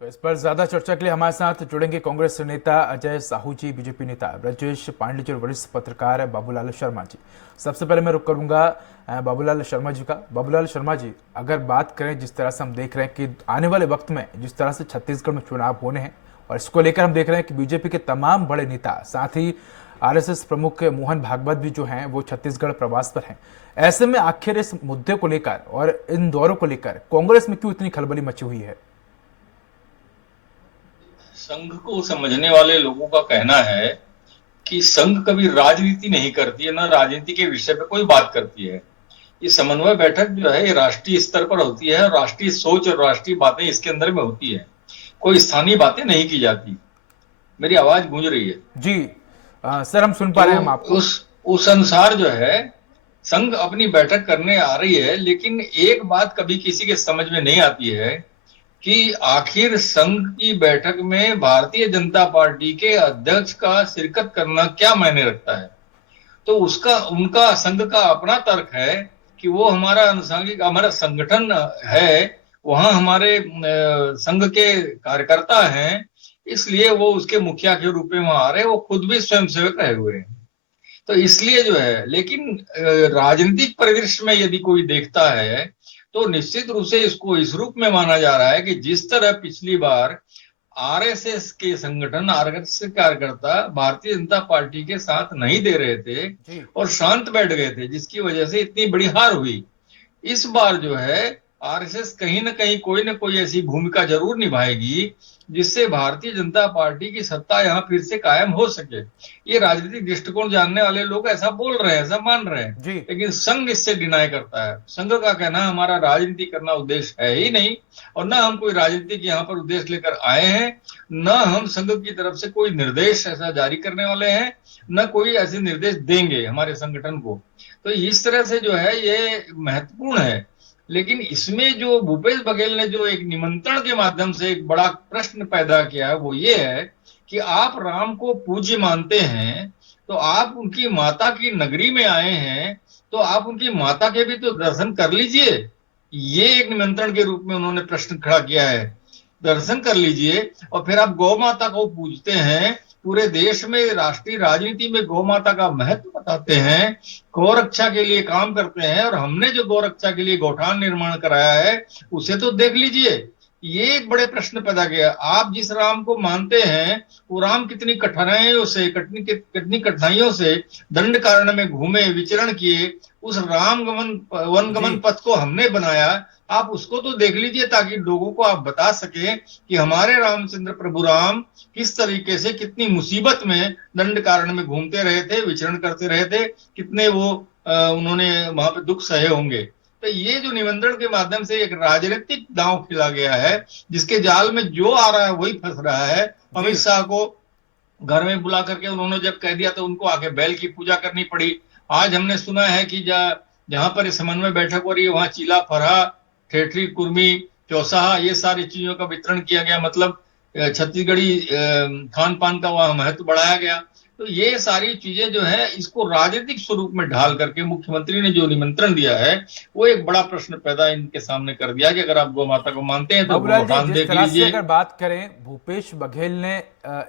तो इस पर ज्यादा चर्चा के लिए हमारे साथ जुड़ेंगे कांग्रेस नेता अजय साहू जी, बीजेपी नेता ब्रजेश पांडे जी और वरिष्ठ पत्रकार बाबूलाल शर्मा जी। सबसे पहले मैं रुक करूंगा बाबूलाल शर्मा जी का। बाबूलाल शर्मा जी, अगर बात करें जिस तरह से हम देख रहे हैं कि आने वाले वक्त में जिस तरह से छत्तीसगढ़ में चुनाव होने हैं और इसको लेकर हम देख रहे हैं कि बीजेपी के तमाम बड़े नेता, साथ ही आरएसएस प्रमुख मोहन भागवत भी जो हैं वो छत्तीसगढ़ प्रवास पर हैं। ऐसे में आखिर इस मुद्दे को लेकर और इन दौरों को लेकर कांग्रेस में क्यों इतनी खलबली मची हुई है? संघ को समझने वाले लोगों का कहना है कि संघ कभी राजनीति नहीं करती है, ना राजनीति के विषय पे कोई बात करती है। ये समन्वय बैठक जो है ये राष्ट्रीय स्तर पर होती है और राष्ट्रीय सोच और राष्ट्रीय बातें इसके अंदर में होती है। कोई स्थानीय बातें नहीं की जाती। मेरी आवाज गूंज रही है? जी सर, हम सुन पा तो रहे हैं हम आपको। उस अनुसार जो है संघ अपनी बैठक करने आ रही है, लेकिन एक बात कभी किसी के समझ में नहीं आती है कि आखिर संघ की बैठक में भारतीय जनता पार्टी के अध्यक्ष का शिरकत करना क्या मायने रखता है। तो उसका उनका संघ का अपना तर्क है कि वो हमारा अनुसांगिक हमारा संगठन है, वहां हमारे संघ के कार्यकर्ता हैं, इसलिए वो उसके मुखिया के रूप में वहां आ रहे हैं। वो खुद भी स्वयंसेवक रहे हुए हैं, तो इसलिए जो है। लेकिन राजनीतिक परिदृश्य में यदि कोई देखता है तो निश्चित रूप से इसको इस रूप में माना जा रहा है कि जिस तरह पिछली बार आरएसएस के संगठन, आरएसएस के कार्यकर्ता भारतीय जनता पार्टी के साथ नहीं दे रहे थे जी और शांत बैठ गए थे, जिसकी वजह से इतनी बड़ी हार हुई। इस बार जो है आरएसएस कहीं ना कोई ऐसी भूमिका जरूर निभाएगी जिससे भारतीय जनता पार्टी की सत्ता यहां फिर से कायम हो सके। ये राजनीतिक दृष्टिकोण जानने वाले लोग ऐसा बोल रहे हैं, ऐसा मान रहे हैं। जी लेकिन संघ इससे डिनाई करता है। संघ का कहना है हमारा राजनीति करना उद्देश्य है ही नहीं, और न हम कोई राजनीति के यहाँ पर उद्देश्य लेकर आए हैं, न हम संघ की तरफ से कोई निर्देश ऐसा जारी करने वाले हैं, न कोई ऐसे निर्देश देंगे हमारे संगठन को। तो इस तरह से जो है ये महत्वपूर्ण है। लेकिन इसमें जो भूपेश बघेल ने जो एक निमंत्रण के माध्यम से एक बड़ा प्रश्न पैदा किया है वो ये है कि आप राम को पूज्य मानते हैं, तो आप उनकी माता की नगरी में आए हैं, तो आप उनकी माता के भी तो दर्शन कर लीजिए। ये एक निमंत्रण के रूप में उन्होंने प्रश्न खड़ा किया है। दर्शन कर लीजिए, और फिर आप गौ माता को पूजते हैं, पूरे देश में राष्ट्रीय राजनीति में गौ माता का महत्व बताते हैं, गौ रक्षा के लिए काम करते हैं, और हमने जो गौ रक्षा के लिए गौठान निर्माण कराया है उसे तो देख लीजिए। ये एक बड़े प्रश्न पैदा किया। आप जिस राम को मानते हैं वो राम कितनी कठिनाइयों से कितनी कठिनाइयों से दंड कारण्य में घूमे, विचरण किए, उस राम गमन वन गमन जी पथ को हमने बनाया। आप उसको तो देख लीजिए ताकि लोगों को आप बता सके कि हमारे रामचंद्र प्रभु राम किस तरीके से कितनी मुसीबत में दंड कारण में घूमते रहे थे, विचरण करते रहे थे, कितने वो उन्होंने वहां पे दुख सहे होंगे। तो ये जो निमंत्रण के माध्यम से एक राजनीतिक दांव खेला गया है, जिसके जाल में जो आ रहा है वही फंस रहा है। जी अमित शाह को घर में बुला करके उन्होंने जब कह दिया तो उनको आके बैल की पूजा करनी पड़ी। आज हमने सुना है कि जहां पर समन्वय बैठक हो रही है वहां चीला फरहा, ठेठरी, कुर्मी, चौसाहा, ये सारी चीजों का वितरण किया गया। मतलब छत्तीसगढ़ी खान पान का वहां महत्व बढ़ाया गया। तो ये सारी चीजें जो है इसको राजनीतिक स्वरूप में ढाल करके मुख्यमंत्री ने जो निमंत्रण दिया है वो एक बड़ा प्रश्न पैदा इनके सामने कर दिया कि अगर आप गौ माता को मानते हैं तो बाबूलाल जी, गौठान जिस देख तरह से लीजिए। अगर बात करें भूपेश बघेल ने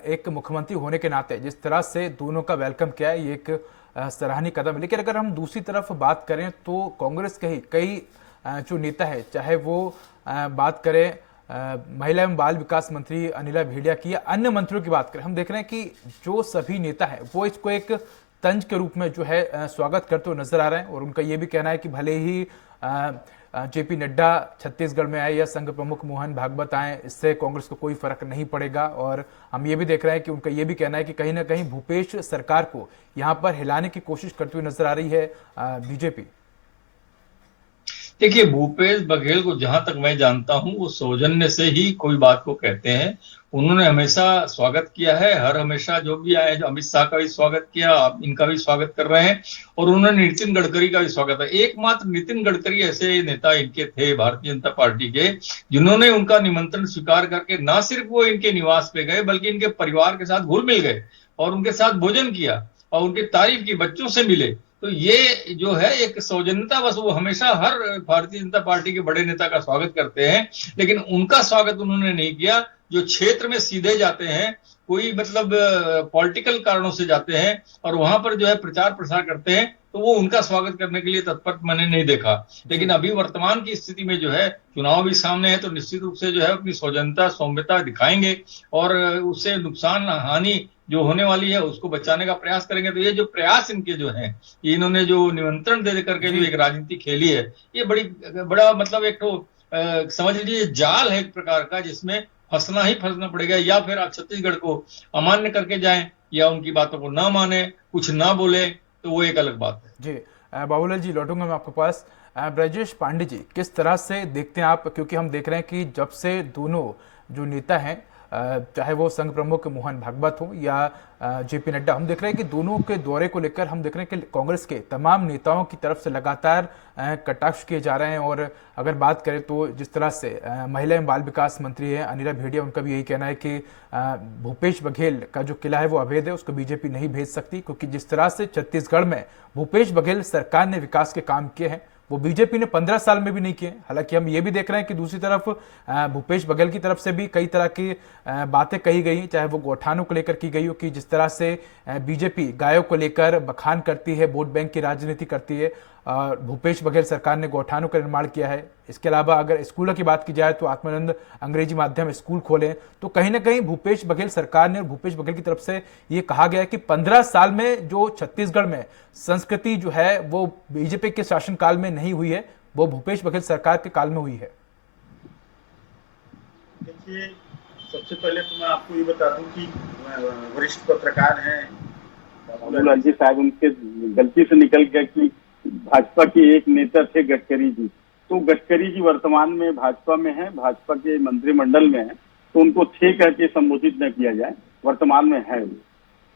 एक मुख्यमंत्री होने के नाते जिस तरह से दोनों का वेलकम किया है, ये एक सराहनीय कदम है। लेकिन अगर हम दूसरी तरफ बात करें तो कांग्रेस के ही कई जो नेता है, चाहे वो बात करें महिला एवं बाल विकास मंत्री अनिला भेड़िया की या अन्य मंत्रियों की बात करें, हम देख रहे हैं कि जो सभी नेता है वो इसको एक तंज के रूप में जो है स्वागत करते हुए नजर आ रहे हैं। और उनका ये भी कहना है कि भले ही जेपी नड्डा छत्तीसगढ़ में आए या संघ प्रमुख मोहन भागवत आए, इससे कांग्रेस को कोई फर्क नहीं पड़ेगा। और हम ये भी देख रहे हैं कि उनका ये भी कहना है कि कहीं ना कहीं भूपेश सरकार को यहाँ पर हिलाने की कोशिश करती हुई नजर आ रही है बीजेपी। देखिए, भूपेश बघेल को जहां तक मैं जानता हूं वो सौजन्य से ही कोई बात को कहते हैं। उन्होंने हमेशा स्वागत किया है, हर हमेशा जो भी आए, जो अमित शाह का भी स्वागत किया, आप इनका भी स्वागत कर रहे हैं, और उन्होंने नितिन गडकरी का भी स्वागत है। एकमात्र नितिन गडकरी ऐसे नेता इनके थे भारतीय जनता पार्टी के जिन्होंने उनका निमंत्रण स्वीकार करके ना सिर्फ वो इनके निवास पे गए बल्कि इनके परिवार के साथ घुल मिल गए और उनके साथ भोजन किया और उनकी तारीफ की, बच्चों से मिले। तो ये जो है एक सौजन्यता, बस वो हमेशा हर भारतीय जनता पार्टी के बड़े नेता का स्वागत करते हैं, लेकिन उनका स्वागत उन्होंने नहीं किया। जो क्षेत्र में सीधे जाते हैं, कोई मतलब पॉलिटिकल कारणों से जाते हैं और वहां पर जो है प्रचार प्रसार करते हैं, तो वो उनका स्वागत करने के लिए तत्पर मैंने नहीं देखा। लेकिन जी अभी वर्तमान की स्थिति में जो है चुनाव भी सामने है, तो निश्चित रूप से जो है अपनी सौजन्यता सौम्यता दिखाएंगे और उससे नुकसान हानि जो होने वाली है उसको बचाने का प्रयास करेंगे। तो ये जो प्रयास इनके जो है, इन्होंने जो निमंत्रण दे करके जी जो एक राजनीति खेली है, ये बड़ा मतलब एक तो समझ लीजिए जाल है एक प्रकार का, जिसमें फंसना ही फंसना पड़ेगा। या फिर आप छत्तीसगढ़ को अमान्य करके जाएं या उनकी बातों को ना माने, कुछ ना बोले, तो वो एक अलग बात है। जी बाबूलाल जी, लौटूंगा मैं आपके पास। ब्रजेश पांडे जी, किस तरह से देखते हैं आप, क्योंकि हम देख रहे हैं कि जब से दोनों जो नेता हैं, चाहे वो संघ प्रमुख मोहन भागवत हो या जेपी नड्डा, हम देख रहे हैं कि दोनों के दौरे को लेकर हम देख रहे हैं कि कांग्रेस के तमाम नेताओं की तरफ से लगातार कटाक्ष किए जा रहे हैं। और अगर बात करें तो जिस तरह से महिला एवं बाल विकास मंत्री है अनिला भेड़िया, उनका भी यही कहना है कि भूपेश बघेल का जो किला है वो अवैध है, उसको बीजेपी नहीं भेज सकती, क्योंकि जिस तरह से छत्तीसगढ़ में भूपेश बघेल सरकार ने विकास के काम किए हैं वो बीजेपी ने 15 साल में भी नहीं किए। हालांकि हम ये भी देख रहे हैं कि दूसरी तरफ भूपेश बघेल की तरफ से भी कई तरह की बातें कही गई, चाहे वो गौठानों को लेकर की गई हो, कि जिस तरह से बीजेपी गायों को लेकर बखान करती है, वोट बैंक की राजनीति करती है। भूपेश बघेल सरकार ने गौठानों का निर्माण किया है। इसके अलावा अगर स्कूलों की बात की जाए तो आत्मानंद अंग्रेजी माध्यम स्कूल खोले। तो कहीं ना कहीं भूपेश बघेल सरकार ने और भूपेश बघेल की तरफ से ये कहा गया है कि 15 साल में जो छत्तीसगढ़ में संस्कृति जो है वो बीजेपी के शासनकाल में नहीं हुई है, वो भूपेश बघेल सरकार के काल में हुई है। देखिए, सबसे पहले तो मैं आपको ये बता दूं कि वरिष्ठ पत्रकार हैं बाबूलाल जी साहब, उनके गलती से निकल गया कि भाजपा के एक नेता थे गडकरी जी। तो गडकरी जी वर्तमान में भाजपा में हैं, भाजपा के मंत्रिमंडल में हैं, तो उनको थे कह के संबोधित न किया जाए, वर्तमान में है वो।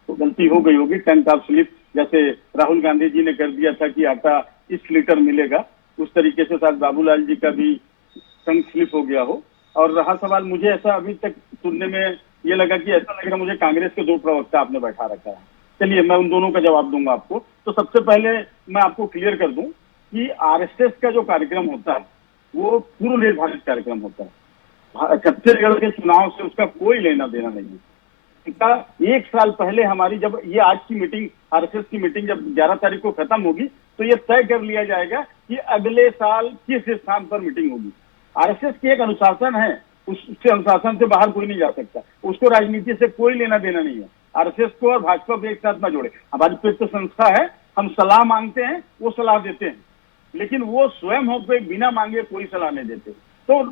तो गलती हो गई होगी, टंग ऑफ स्लिप, जैसे राहुल गांधी जी ने कर दिया था कि आटा इस लीटर मिलेगा, उस तरीके से शायद बाबूलाल जी का भी टंग स्लिप हो गया हो। और रहा सवाल, मुझे ऐसा अभी तक सुनने में ये लगा कि ऐसा लग रहा मुझे कांग्रेस के दो प्रवक्ता आपने बैठा रखा है। चलिए मैं उन दोनों का जवाब दूंगा आपको। तो सबसे पहले मैं आपको क्लियर कर दूं कि आरएसएस का जो कार्यक्रम होता है वो पूर्व निर्धारित कार्यक्रम होता है। छत्तीसगढ़ के चुनाव से उसका कोई लेना देना नहीं है। इसका एक साल पहले हमारी, जब ये आज की मीटिंग, आरएसएस की मीटिंग जब 11 तारीख को खत्म होगी, तो ये तय कर लिया जाएगा कि अगले साल किस स्थान पर मीटिंग होगी। आरएसएस की एक अनुशासन है, उससे अनुशासन से बाहर कोई नहीं जा सकता, उसको राजनीति से कोई लेना देना नहीं है। आरएसएस को और भाजपा को एक साथ न जोड़े। हमारी तो संस्था है, हम सलाह मांगते हैं, वो सलाह देते हैं, लेकिन वो स्वयं होकर बिना मांगे कोई सलाह नहीं देते। तो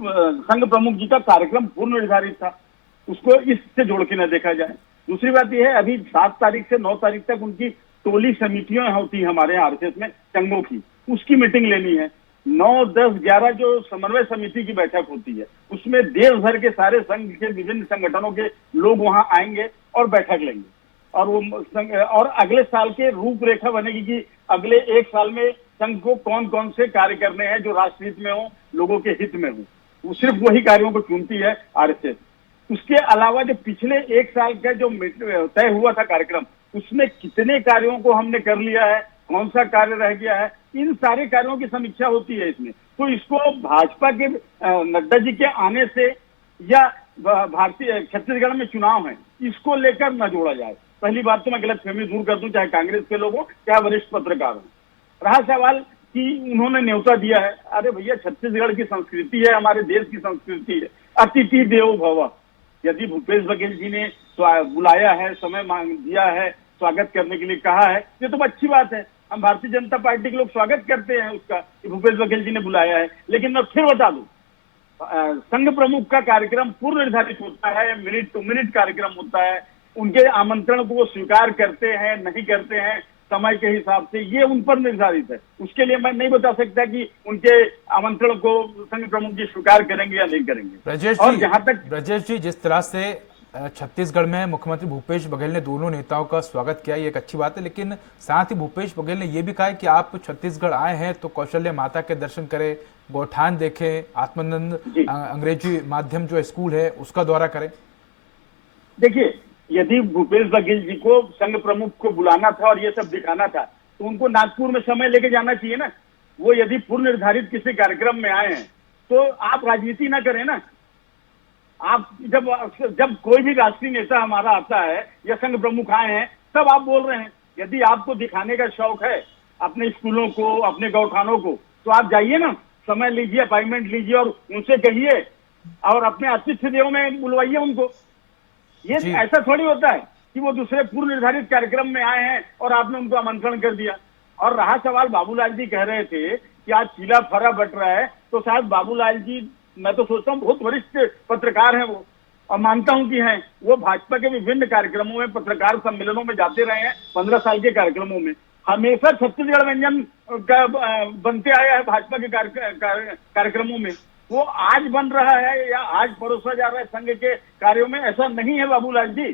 संघ प्रमुख जी का कार्यक्रम पूर्व निर्धारित था, उसको इससे जोड़ के न देखा जाए। दूसरी बात यह है, अभी 7 तारीख से 9 तारीख तक उनकी टोली समितियां होती है हमारे आरएसएस में, संघों की, उसकी मीटिंग लेनी है। 9, 10, 11 जो समन्वय समिति की बैठक होती है, उसमें देश भर के सारे संघ के विभिन्न संगठनों के लोग वहां आएंगे और बैठक लेंगे, और वो और अगले साल के रूपरेखा बनेगी कि अगले एक साल में संघ को कौन कौन से कार्य करने हैं जो राष्ट्र हित में हो, लोगों के हित में हो। वो सिर्फ वही कार्यों को चुनती है आरएसएस। उसके अलावा जो पिछले एक साल का जो तय हुआ था कार्यक्रम, उसमें कितने कार्यों को हमने कर लिया है, कौन सा कार्य रह गया है, इन सारे कार्यों की समीक्षा होती है इसमें। तो इसको भाजपा के नड्डा जी के आने से या भारतीय छत्तीसगढ़ में चुनाव है, इसको लेकर न जोड़ा जाए। पहली बात तो मैं गलतफहमी दूर कर दूं, चाहे कांग्रेस के लोग हो चाहे वरिष्ठ पत्रकार हो। रहा सवाल कि उन्होंने न्योता दिया है, अरे भैया छत्तीसगढ़ की संस्कृति है, हमारे देश की संस्कृति है, अतिथि देवो भव। यदि भूपेश बघेल जी ने बुलाया है, समय मांग दिया है, स्वागत करने के लिए कहा है, ये तो अच्छी बात है। हम भारतीय जनता पार्टी के लोग स्वागत करते हैं उसका कि भूपेश बघेल जी ने बुलाया है। लेकिन मैं फिर बता दूं, संघ प्रमुख का कार्यक्रम पूर्व निर्धारित होता है, मिनट टू मिनट कार्यक्रम होता है। उनके आमंत्रण को वो स्वीकार करते हैं नहीं करते हैं समय के हिसाब से, ये उन पर निर्धारित है। उसके लिए मैं नहीं बता सकता कि उनके आमंत्रण को संघ प्रमुख जी स्वीकार करेंगे या नहीं करेंगे। और जहां तक ब्रजेश जी, जिस तरह से छत्तीसगढ़ में मुख्यमंत्री भूपेश बघेल ने दोनों नेताओं का स्वागत किया, ये एक अच्छी बात है, लेकिन साथ ही भूपेश बघेल ने यह भी कहा है कि आप छत्तीसगढ़ आए हैं तो कौशल्या माता के दर्शन करें, गौठान देखें, आत्मानंद अंग्रेजी माध्यम जो स्कूल है उसका दौरा करें। देखिए, यदि भूपेश बघेल जी को संघ प्रमुख को बुलाना था और ये सब दिखाना था, तो उनको नागपुर में समय लेके जाना चाहिए ना। वो यदि पूर्व निर्धारित किसी कार्यक्रम में आए हैं तो आप राजनीति ना करें ना, आप जब कोई भी राष्ट्रीय नेता हमारा आता है या संघ प्रमुख आए हैं तब आप बोल रहे हैं। यदि आपको दिखाने का शौक है अपने स्कूलों को, अपने गौठानों को, तो आप जाइए ना, समय लीजिए, अपॉइंटमेंट लीजिए और उनसे कहिए और अपने आतिथ्य देव में बुलवाइए उनको। ये ऐसा थोड़ी होता है कि वो दूसरे पूर्व निर्धारित कार्यक्रम में आए हैं और आपने उनको आमंत्रण कर दिया। और रहा सवाल, बाबूलाल जी कह रहे थे कि आज चीला फरा बट रहा है, तो शायद बाबूलाल जी, मैं तो सोचता हूँ बहुत वरिष्ठ पत्रकार हैं वो, और मानता हूं कि हैं वो भाजपा के विभिन्न कार्यक्रमों में, पत्रकार सम्मेलनों में जाते रहे हैं। 15 साल के कार्यक्रमों में हमेशा छत्तीसगढ़ व्यंजन का बनते आया है भाजपा के कार्यक्रमों में। वो आज बन रहा है या आज परोसा जा रहा है संघ के कार्यों में, ऐसा नहीं है बाबूलाल जी।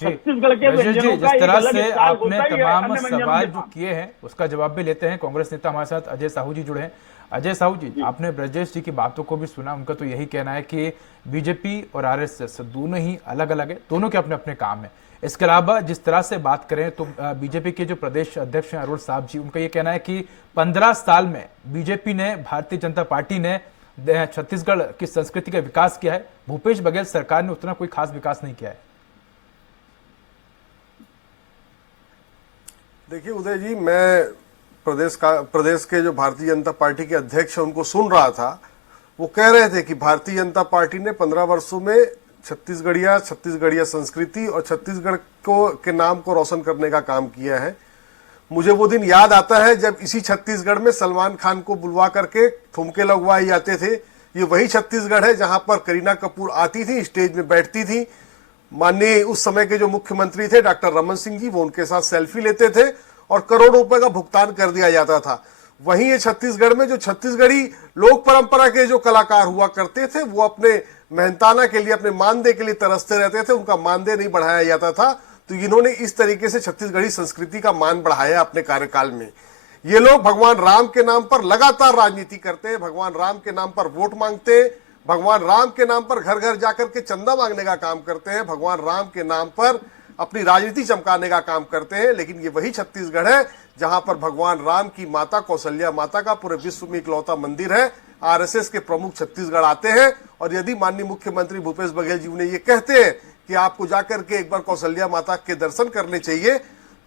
छत्तीसगढ़ के व्यंजनों का जिस तरह एक अलग से स्टाइल आपने होता ही है तमाम अन्य व्यंजनों सवाल के जो साथ। किए हैं उसका जवाब भी लेते हैं। कांग्रेस नेता हमारे साथ अजय साहू जी जुड़े हैं। अजय साहू जी, आपने ब्रजेश जी की बातों को भी सुना। उनका तो यही कहना है कि बीजेपी और आरएसएस दोनों ही अलग अलग है, दोनों के अपने अपने काम है। इसके अलावा जिस तरह से बात करें तो बीजेपी के जो प्रदेश अध्यक्ष हैं अरुण साहब जी, उनका ये कहना है कि 15 साल में बीजेपी ने, भारतीय जनता पार्टी ने छत्तीसगढ़ की संस्कृति का विकास किया है। भूपेश बघेल सरकार ने उतना कोई खास विकास नहीं किया है। देखिए उदय जी, मैं प्रदेश के जो भारतीय जनता पार्टी के अध्यक्ष हैं उनको सुन रहा था। वो कह रहे थे कि भारतीय जनता पार्टी ने 15 वर्षों में छत्तीसगढ़िया संस्कृति और छत्तीसगढ़ के नाम को रोशन करने का काम किया है। मुझे वो दिन याद आता है जब इसी छत्तीसगढ़ में सलमान खान को बुलवा करके ठुमके लगवाए जाते थे। ये वही छत्तीसगढ़ है जहां पर करीना कपूर आती थी, स्टेज में बैठती थी, माननीय उस समय के जो मुख्यमंत्री थे डॉक्टर रमन सिंह जी, वो उनके साथ सेल्फी लेते थे और करोड़ों रुपए का भुगतान कर दिया जाता था। वहीं ये छत्तीसगढ़ में जो छत्तीसगढ़ी लोक परंपरा के जो कलाकार हुआ करते थे वो अपने मेहनताना के लिए, अपने मानदेय के लिए तरसते रहते थे, उनका मानदेय नहीं बढ़ाया जाता था। तो इन्होंने इस तरीके से छत्तीसगढ़ी संस्कृति का मान बढ़ाया अपने कार्यकाल में। ये लोग भगवान राम के नाम पर लगातार राजनीति करते हैं, भगवान राम के नाम पर वोट मांगते हैं, भगवान राम के नाम पर घर घर जाकर के चंदा मांगने का काम करते हैं, भगवान राम के नाम पर अपनी राजनीति चमकाने का काम करते हैं। लेकिन ये वही छत्तीसगढ़ है जहां पर भगवान राम की माता कौशल्या माता का पूरे विश्व में इकलौता मंदिर है। आरएसएस के प्रमुख छत्तीसगढ़ आते हैं और यदि माननीय मुख्यमंत्री भूपेश बघेल जी उन्हें ये कहते हैं कि आपको जाकर के एक बार कौशल्या माता के दर्शन करने चाहिए,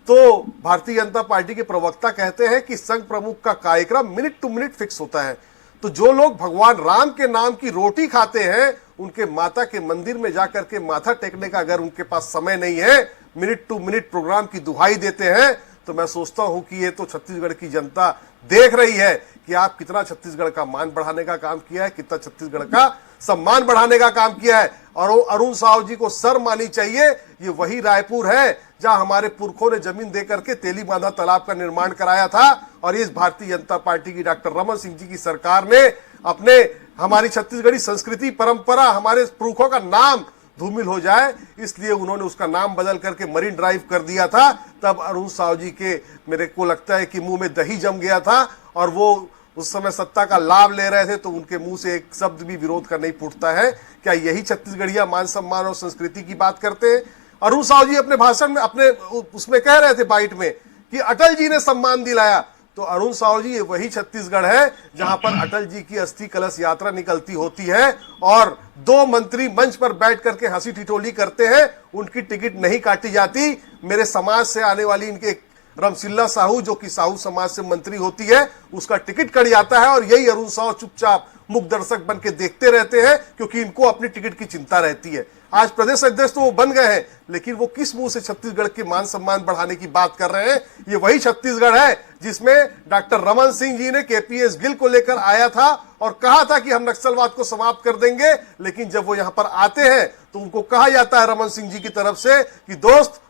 तो भारतीय जनता पार्टी के प्रवक्ता कहते हैं कि संघ प्रमुख का कार्यक्रम मिनट टू मिनट फिक्स होता है। तो जो लोग भगवान राम के नाम की रोटी खाते हैं, उनके माता के मंदिर में जाकर के माथा टेकने का अगर उनके पास समय नहीं है, मिनट टू मिनट प्रोग्राम की दुहाई देते हैं, तो मैं सोचता हूं कि ये तो छत्तीसगढ़ की जनता देख रही है कि आप कितना छत्तीसगढ़ का मान बढ़ाने का काम किया है, कितना छत्तीसगढ़ का सम्मान बढ़ाने का काम किया है। और अरुण साहू जी को सर मानी चाहिए। ये वही रायपुर है जहां हमारे पुरखों ने जमीन देकर के तेली बांधा तालाब का निर्माण कराया था और इस भारतीय जनता पार्टी की डॉक्टर रमन सिंह जी की सरकार ने अपने हमारी छत्तीसगढ़ी संस्कृति परंपरा, हमारे पुरखों का नाम धूमिल हो जाए, इसलिए उन्होंने उसका नाम बदल करके मरीन ड्राइव कर दिया था। तब अरुण साहू जी के, मेरे को लगता है कि मुंह में दही जम गया था और वो उस समय सत्ता का लाभ ले रहे थे, तो उनके मुंह से एक शब्द भी विरोध का नहीं फूटता है। क्या यही छत्तीसगढ़िया मान सम्मान और संस्कृति की बात करते हैं? अरुण साहू जी अपने भाषण में, अपने उसमें कह रहे थे बाइट में कि अटल जी ने सम्मान दिलाया। तो अरुण साहू जी, ये वही छत्तीसगढ़ है जहां पर अटल जी की अस्थि कलश यात्रा निकलती होती है और 2 मंत्री मंच पर बैठ करके हंसी ठिठोली करते हैं, उनकी टिकट नहीं काटी जाती। मेरे समाज से आने वाली इनके रमसिल्ला साहू, जो कि साहू समाज से मंत्री होती है, उसका टिकट कट जाता है और यही अरुण साहू चुपचाप मुख दर्शक बन के देखते रहते हैं, क्योंकि इनको अपनी टिकट की चिंता रहती है। आज प्रदेश अध्यक्ष तो वो बन गए हैं, लेकिन वो किस मुंह से छत्तीसगढ़ के मान सम्मान बढ़ाने की बात कर रहे हैं? ये वही छत्तीसगढ़ है जिसमें डॉक्टर रमन सिंह जी ने केपीएस गिल को लेकर आया था और कहा था कि हम नक्सलवाद को समाप्त कर देंगे, लेकिन जब वो यहां पर आते हैं तो उनको कहा जाता है रमन सिंह जी की तरफ से कि दोस्त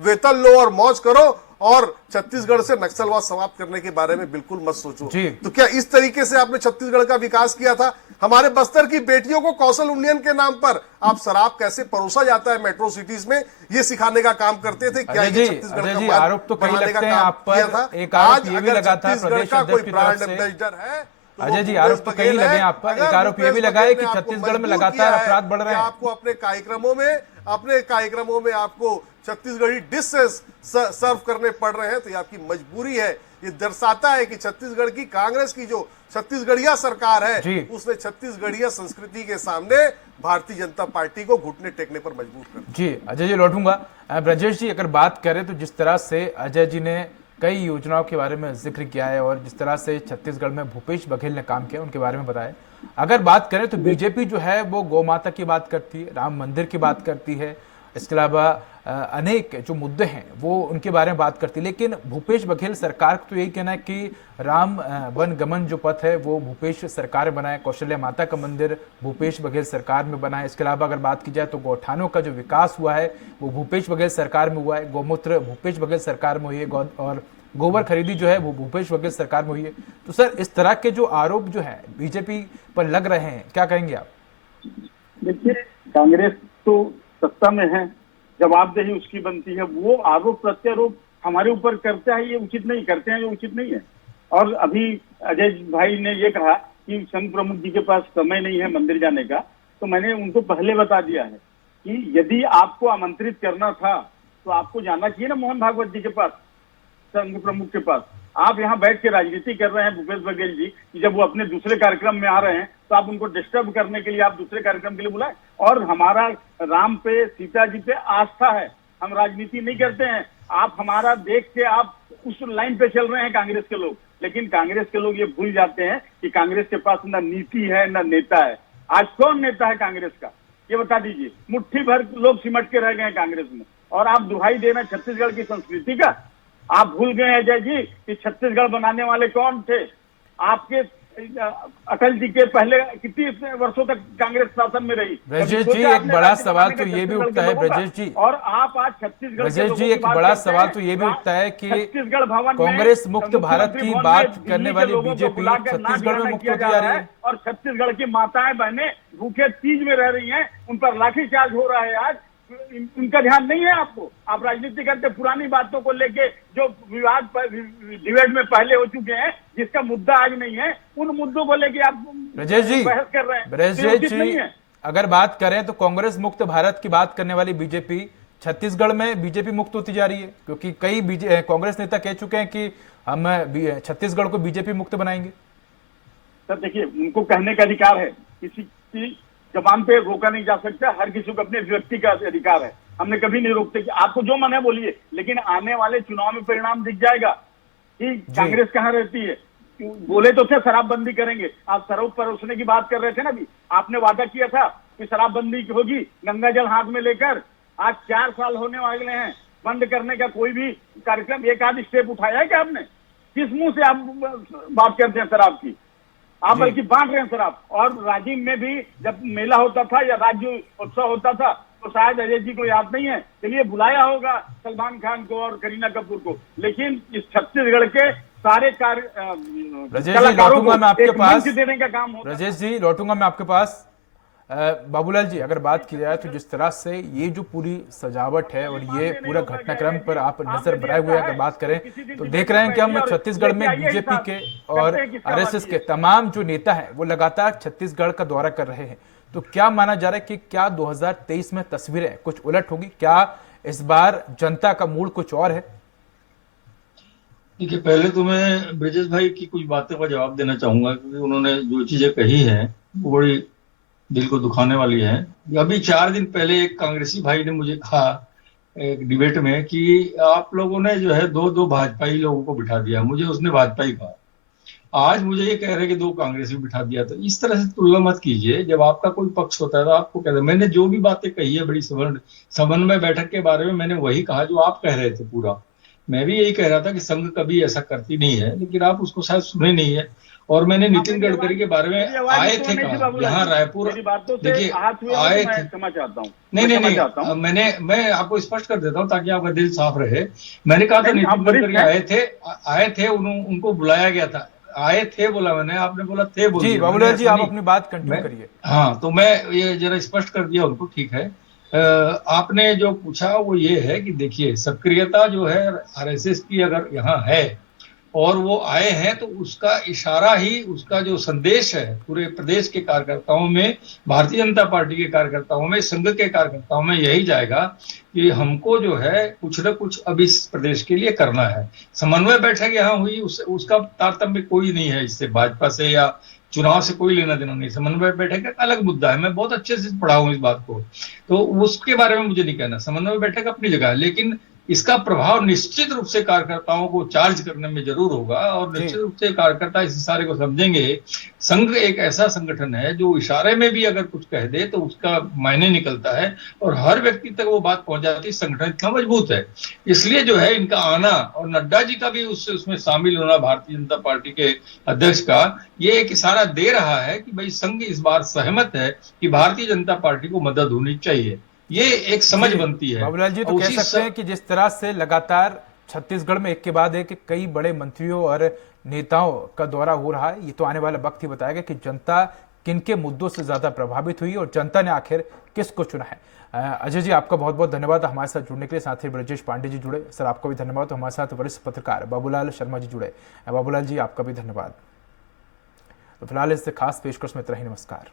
वेतन लो और मौज करो और छत्तीसगढ़ से नक्सलवाद समाप्त करने के बारे में बिल्कुल मत सोचो। तो क्या इस तरीके से आपने छत्तीसगढ़ का विकास किया था? हमारे बस्तर की बेटियों को कौशल उन्नयन के नाम पर आप शराब कैसे परोसा जाता है मेट्रो सिटीज में, ये सिखाने का काम करते थे। क्या ये छत्तीसगढ़ का आरोप तो कई लगते हैं आप पर? एक आरोप ये भी लगा था प्रदेश का कोई अध्यक्ष की ब्रांड तरफ से। एम्बेसडर है तो अजय जी, वो आरोप भूपेश तो कई बघेल लगे है। आप पर। अगर एक आरोप ये भूपेश भी लगा है बघेल कि ने आपको छत्तीसगढ़ में मजबूर लगातार किया है अपराध बढ़ रहे कि हैं। आपको अपने कार्यक्रमों में आपको छत्तीसगढ़ी डिशेस सर्व करने पड़ रहे हैं, तो ये आपकी मजबूरी है। ये दर्शाता है कि छत्तीसगढ़ की कांग्रेस की जो छत्तीसगढ़िया सरकार जी। है, उसने छत्तीसगढ़िया संस्कृति के सामने भारतीय जनता पार्टी को घुटने टेकने पर मजबूर कर दिया। जी अजय जी, लौटूंगा। ब्रजेश जी, अगर बात करें तो जिस तरह से अजय जी ने कई योजनाओं के बारे में जिक्र किया है और जिस तरह से छत्तीसगढ़ में भूपेश बघेल ने काम किया उनके बारे में बताया, अगर बात करें तो बीजेपी जो है वो गौ माता की बात करती है, राम मंदिर की बात करती है, इसके अलावा अनेक जो मुद्दे हैं वो उनके बारे में बात करती है। लेकिन भूपेश बघेल सरकार का तो यही कहना है कि राम वन गमन जो पथ है वो भूपेश सरकार में बना है, कौशल्या माता का मंदिर भूपेश बघेल सरकार में बना है। इसके अलावा अगर बात की जाए तो गौठानों का जो विकास हुआ है वो भूपेश बघेल सरकार में हुआ है, गौमूत्र भूपेश बघेल सरकार में हुई है, और गोबर खरीदी जो है वो भूपेश बघेल सरकार में हुई है। तो सर, इस तरह के जो आरोप जो है बीजेपी पर लग रहे हैं, क्या कहेंगे आप? देखिए, कांग्रेस तो सत्ता में है, जवाबदेही उसकी बनती है। वो आरोप प्रत्यारोप हमारे ऊपर करता है, ये उचित नहीं, करते हैं ये उचित नहीं है। और अभी अजय भाई ने ये कहा कि संघ प्रमुख जी के पास समय नहीं है मंदिर जाने का, तो मैंने उनको पहले बता दिया है कि यदि आपको आमंत्रित करना था तो आपको जाना चाहिए ना मोहन भागवत जी के पास, संघ प्रमुख के पास। आप यहाँ बैठ के राजनीति कर रहे हैं भूपेश बघेल जी, कि जब वो अपने दूसरे कार्यक्रम में आ रहे हैं तो आप उनको डिस्टर्ब करने के लिए आप दूसरे कार्यक्रम के लिए बुलाए। और हमारा राम पे, सीता जी पे आस्था है, हम राजनीति नहीं करते हैं। आप हमारा देख के आप उस लाइन पे चल रहे हैं कांग्रेस के लोग, लेकिन कांग्रेस के लोग ये भूल जाते हैं कि कांग्रेस के पास न नीति है न नेता है। आज कौन नेता है कांग्रेस का, ये बता दीजिए। मुट्ठी भर लोग सिमट के रह गए हैं कांग्रेस में, और आप दुहाई देना छत्तीसगढ़ की संस्कृति का। आप भूल गए अजय जी कि छत्तीसगढ़ बनाने वाले कौन थे? आपके अटल जी के पहले कितने वर्षों तक कांग्रेस शासन में रही। ब्रजेश जी, एक बड़ा सवाल तो ये भी उठता है ब्रजेश जी, और आप आज छत्तीसगढ़ ब्रजेश जी, एक बड़ा सवाल तो ये भी उठता है कि छत्तीसगढ़ भवन कांग्रेस मुक्त भारत की बात करने वाली बीजेपी छत्तीसगढ़ में मुक्त होती जा रही है, और छत्तीसगढ़ की माताएं बहनें भूखे तीज में रह रही हैं, उन पर लाठीचार्ज हो रहा है। आज उनका ध्यान नहीं है आपको। आप राजनीति करते पुरानी बातों को लेके, जो विवाद डिबेट में पहले हो चुके हैं, जिसका मुद्दा आज नहीं है, उन मुद्दों को लेके आप ब्रजेश जी, बहस कर रहे हैं। ब्रजेश जी, अगर बात करें तो कांग्रेस मुक्त भारत की बात करने वाली बीजेपी छत्तीसगढ़ में बीजेपी मुक्त होती जा रही है, क्योंकि कई कांग्रेस नेता कह चुके हैं कि हम छत्तीसगढ़ को बीजेपी मुक्त बनाएंगे। सर देखिए, उनको कहने का अधिकार है, किसी की जबान पे रोका नहीं जा सकता। हर किसी को अपने व्यक्ति का अधिकार है, हमने कभी नहीं रोकते कि आपको जो मन है बोलिए, लेकिन आने वाले चुनाव में परिणाम दिख जाएगा कि कांग्रेस कहाँ रहती है। बोले तो थे शराबबंदी करेंगे, आप शराब परोसने की बात कर रहे थे ना। भी आपने वादा किया था कि शराबबंदी होगी, गंगा जल हाथ में लेकर। आज 4 साल होने वाले हैं, बंद करने का कोई भी कार्यक्रम, एक आध स्टेप उठाया है क्या आपने? किस मुंह से आप बात करते हैं शराब की? आप बल्कि बांट रहे हैं शराब। और राजीव में भी जब मेला होता था या राज्य उत्सव होता था, तो शायद अजय जी को याद नहीं है, चलिए बुलाया होगा सलमान खान को और करीना कपूर को, लेकिन इस छत्तीसगढ़ के सारे कलाकारों को एक मंच देने का काम होता है। ब्रजेश जी, लौटूंगा मैं आपके पास। बाबूलाल जी, अगर बात की जाए तो जिस तरह से ये जो पूरी सजावट है और ये पूरा घटनाक्रम पर आप नजर बनाए हुए अगर बात करें तो देख रहे हैं कि हम छत्तीसगढ़ में बीजेपी के और आरएसएस के तमाम जो नेता हैं वो लगातार छत्तीसगढ़ का दौरा कर रहे हैं। तो क्या माना जा रहा है कि क्या 2023 में तस्वीरें कुछ उलट होगी? क्या इस बार जनता का मूड कुछ और है? देखिए, पहले तो मैं ब्रजेश भाई की कुछ बातों का जवाब देना चाहूंगा, क्योंकि उन्होंने जो चीजें कही हैं वो बड़ी दिल को दुखाने वाली है। अभी 4 दिन पहले एक कांग्रेसी भाई ने मुझे कहा एक डिबेट में कि आप लोगों ने जो है 2 भाजपाई लोगों को बिठा दिया। मुझे उसने भाजपाई कहा, आज मुझे ये कह रहे कि 2 कांग्रेसी बिठा दिया। तो इस तरह से तुलना मत कीजिए। जब आपका कोई पक्ष होता है तो आपको कहते, मैंने जो भी बातें कही है बड़ी समन्वय बैठक के बारे में, मैंने वही कहा जो आप कह रहे थे पूरा। मैं भी यही कह रहा था कि संघ कभी ऐसा करती नहीं है, लेकिन आप उसको शायद सुने नहीं है। और मैंने नितिन गडकरी के बारे में आए थे कहा, यहाँ रायपुर, देखिए आए थे, क्षमा चाहता हूँ। नहीं, मैं आपको स्पष्ट कर देता हूँ ताकि आपका दिल साफ रहे। मैंने कहा था नितिन गडकरी आए थे, उनको बुलाया गया था। आए थे बोला मैंने, आपने बोला थे बोल जी बाबूलाल जी, आप अपनी बात कंटिन्यू करिए। हाँ, तो मैं ये जरा स्पष्ट कर दिया उनको, ठीक है। आपने जो पूछा वो ये है कि देखिए, सक्रियता जो है आरएसएस की अगर यहाँ है और वो आए हैं तो उसका इशारा ही, उसका जो संदेश है पूरे प्रदेश के कार्यकर्ताओं में, भारतीय जनता पार्टी के कार्यकर्ताओं में, संघ के कार्यकर्ताओं में यही जाएगा कि हमको जो है कुछ न कुछ अब इस प्रदेश के लिए करना है। समन्वय बैठक यहाँ हुई, उसका तारतम्य कोई नहीं है इससे, भाजपा से या चुनाव से कोई लेना देना नहीं। समन्वय बैठक एक अलग मुद्दा है, मैं बहुत अच्छे से पढ़ा हूं इस बात को, तो उसके बारे में मुझे नहीं कहना। समन्वय बैठक अपनी जगह है, लेकिन इसका प्रभाव निश्चित रूप से कार्यकर्ताओं को चार्ज करने में जरूर होगा, और निश्चित रूप से कार्यकर्ता इस इशारे को समझेंगे। संघ एक ऐसा संगठन है जो इशारे में भी अगर कुछ कह दे तो उसका मायने निकलता है और हर व्यक्ति तक वो बात पहुंच जाती है। संगठन इतना मजबूत है, इसलिए जो है इनका आना और नड्डा जी का भी उसमें शामिल होना, भारतीय जनता पार्टी के अध्यक्ष का, ये एक इशारा दे रहा है कि भाई संघ इस बार सहमत है कि भारतीय जनता पार्टी को मदद होनी चाहिए। ये एक समझ बनती है। बाबूलाल जी, तो कह सकते हैं कि जिस तरह से लगातार छत्तीसगढ़ में एक के बाद एक कई बड़े मंत्रियों और नेताओं का दौरा हो रहा है, ये तो आने वाला वक्त ही बताएगा कि जनता किनके मुद्दों से ज्यादा प्रभावित हुई और जनता ने आखिर किसको चुना है। अजय जी, आपका बहुत बहुत धन्यवाद हमारे साथ जुड़ने के लिए। साथ ही ब्रजेश पांडे जी जुड़े, सर आपका भी धन्यवाद। तो हमारे साथ वरिष्ठ पत्रकार बाबूलाल शर्मा जी जुड़े। बाबूलाल जी, आपका भी धन्यवाद। तो फिलहाल इस खास पेशकश में इतना ही। नमस्कार।